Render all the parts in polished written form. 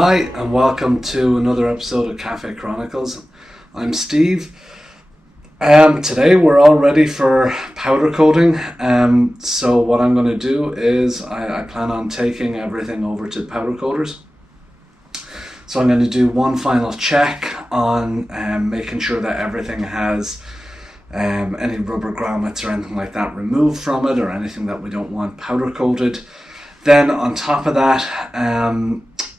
Hi and welcome to another episode of Cafe Chronicles. I'm Steve. Today we're all ready for powder coating. So what I'm going to do is I plan on taking everything over to powder coaters. So I'm going to do one final check on making sure that everything has any rubber grommets or anything like that removed from it, or anything that we don't want powder coated. Then on top of that,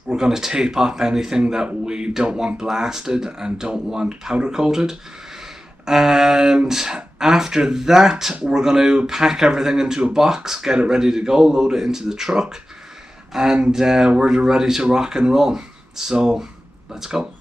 we're going to tape up anything that we don't want blasted and don't want powder coated. And after that, we're going to pack everything into a box, get it ready to go, load it into the truck, and we're ready to rock and roll. So let's go.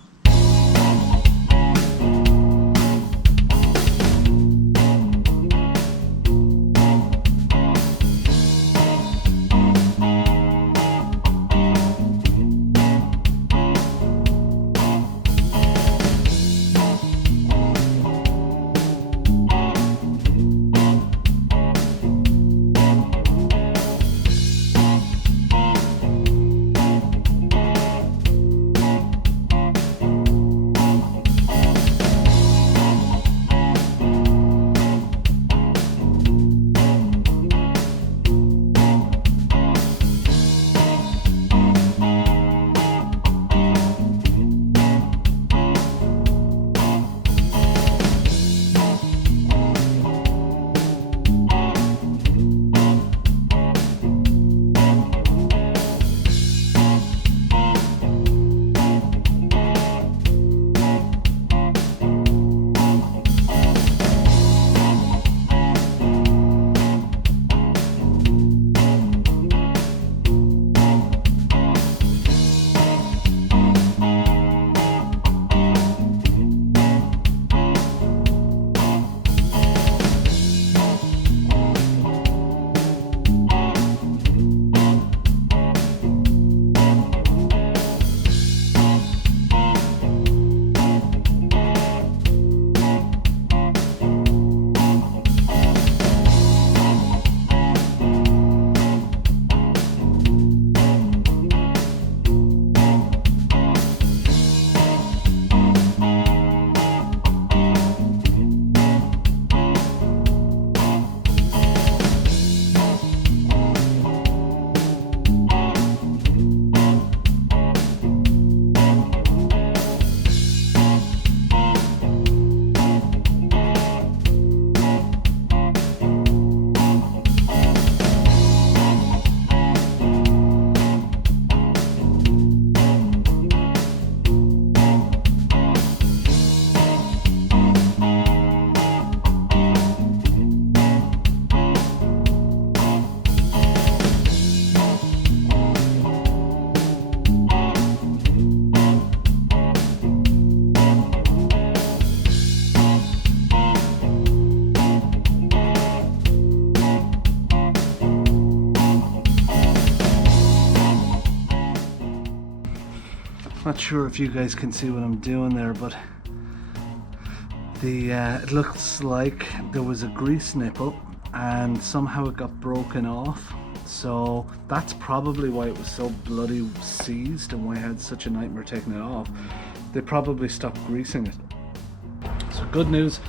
Not sure if you guys can see what I'm doing there, but it looks like there was a grease nipple and somehow it got broken off. So that's probably why it was so bloody seized and why I had such a nightmare taking it off. They probably stopped greasing it. So good news,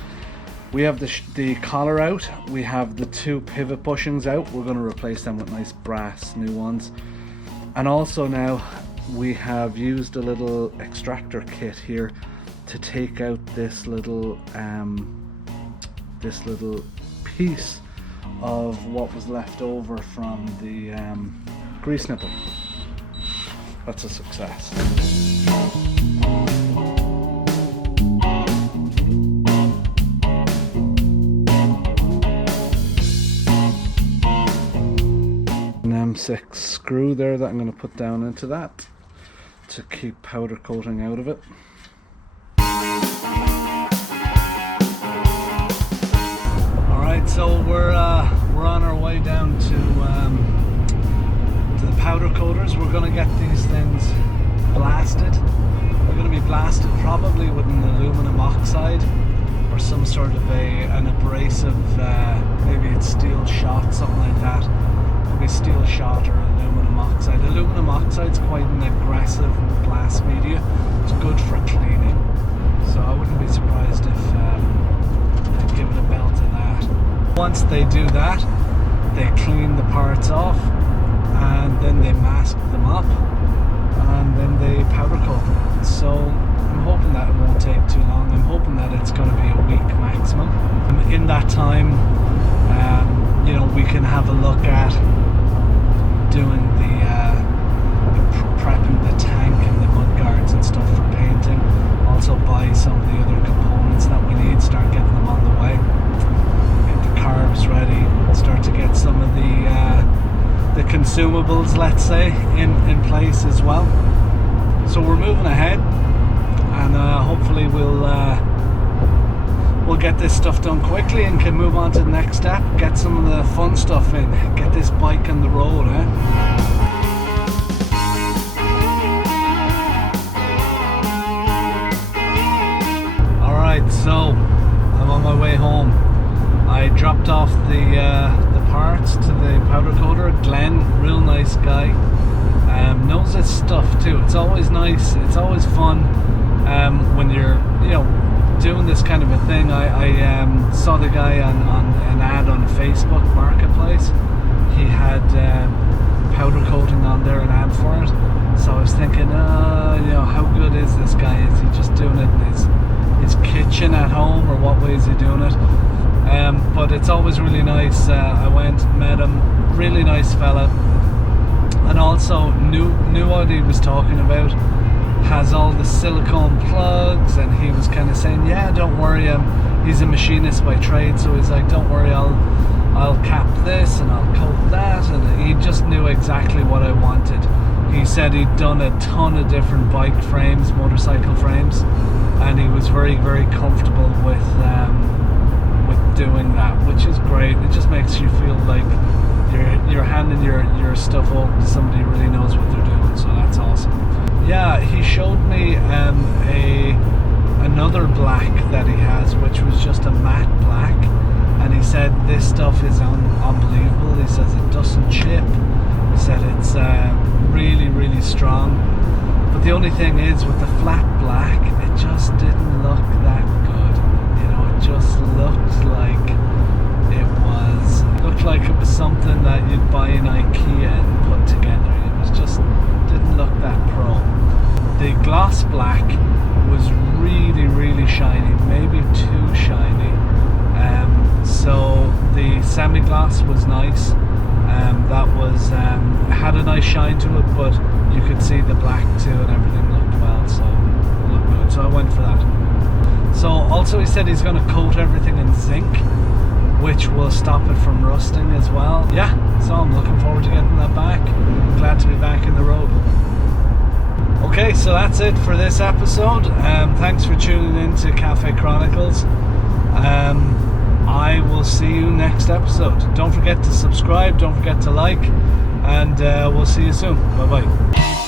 we have the collar out, we have the two pivot bushings out. We're going to replace them with nice brass new ones. And also now we have used a little extractor kit here to take out this little piece of what was left over from the grease nipple. That's a success. An M6 screw there that I'm going to put down into that to keep powder coating out of it. Alright, so we're on our way down to the powder coaters. We're going to get these things blasted. They're going to be blasted probably with an aluminum oxide or some sort of an abrasive, maybe it's steel shot, something like that. Maybe steel shot or aluminum oxide. Aluminum oxide's quite an aggressive glass media. It's good for cleaning, so I wouldn't be surprised if they give it a belt of that. Once they do that, they clean the parts off, and then they mask them up, and then they powder coat them. So I'm hoping that it won't take too long. I'm hoping that it's going to be a week maximum. In that time, you know, we can have a look at doing the prepping the tank and the mud guards and stuff for painting. Also buy some of the other components that we need, start getting them on the way. Get the carbs ready, start to get some of the consumables, let's say, in place as well. So we're moving ahead, and hopefully we'll get this stuff done quickly and can move on to the next step, get some of the fun stuff in, get this bike on the road, Alright, so I'm on my way home. I dropped off the parts to the powder coater. Glenn, real nice guy, knows his stuff too. It's always nice, it's always fun when you're, you know, doing this kind of a thing. I saw the guy on an ad on Facebook Marketplace. He had powder coating on there, an ad for it. So I was thinking, you know, how good is this guy? Is he just doing it in his kitchen at home, or what way is he doing it? But it's always really nice. I went, met him, really nice fella, and also knew what he was talking about. Has all the silicone plugs, and he was kind of saying, yeah, don't worry, he's a machinist by trade, so he's like, don't worry, I'll cap this and I'll coat that, and he just knew exactly what I wanted. He said he'd done a ton of different bike frames, motorcycle frames, and he was very, very comfortable with doing that, which is great. It just makes you feel like you're handing your stuff over to somebody who really knows what they're doing, so that's awesome. Yeah, he showed me another black that he has, which was just a matte black, and he said this stuff is unbelievable. He says it doesn't chip. He said it's really, really strong. But the only thing is, with the flat black, it just didn't look that good. You know, it just looked like it was something that you'd buy in IKEA and put together. It was just didn't look that pro. The gloss black was really, really shiny, maybe too shiny. So the semi-gloss was nice. That was had a nice shine to it, but you could see the black too, and everything looked well, so it looked good. So I went for that. So also he said he's going to coat everything in zinc, which will stop it from rusting as well. Yeah, so I'm looking forward to getting that back. Glad to be back in the road. Okay, so that's it for this episode. Thanks for tuning in to Cafe Chronicles. I will see you next episode. Don't forget to subscribe, don't forget to like, and we'll see you soon. Bye bye.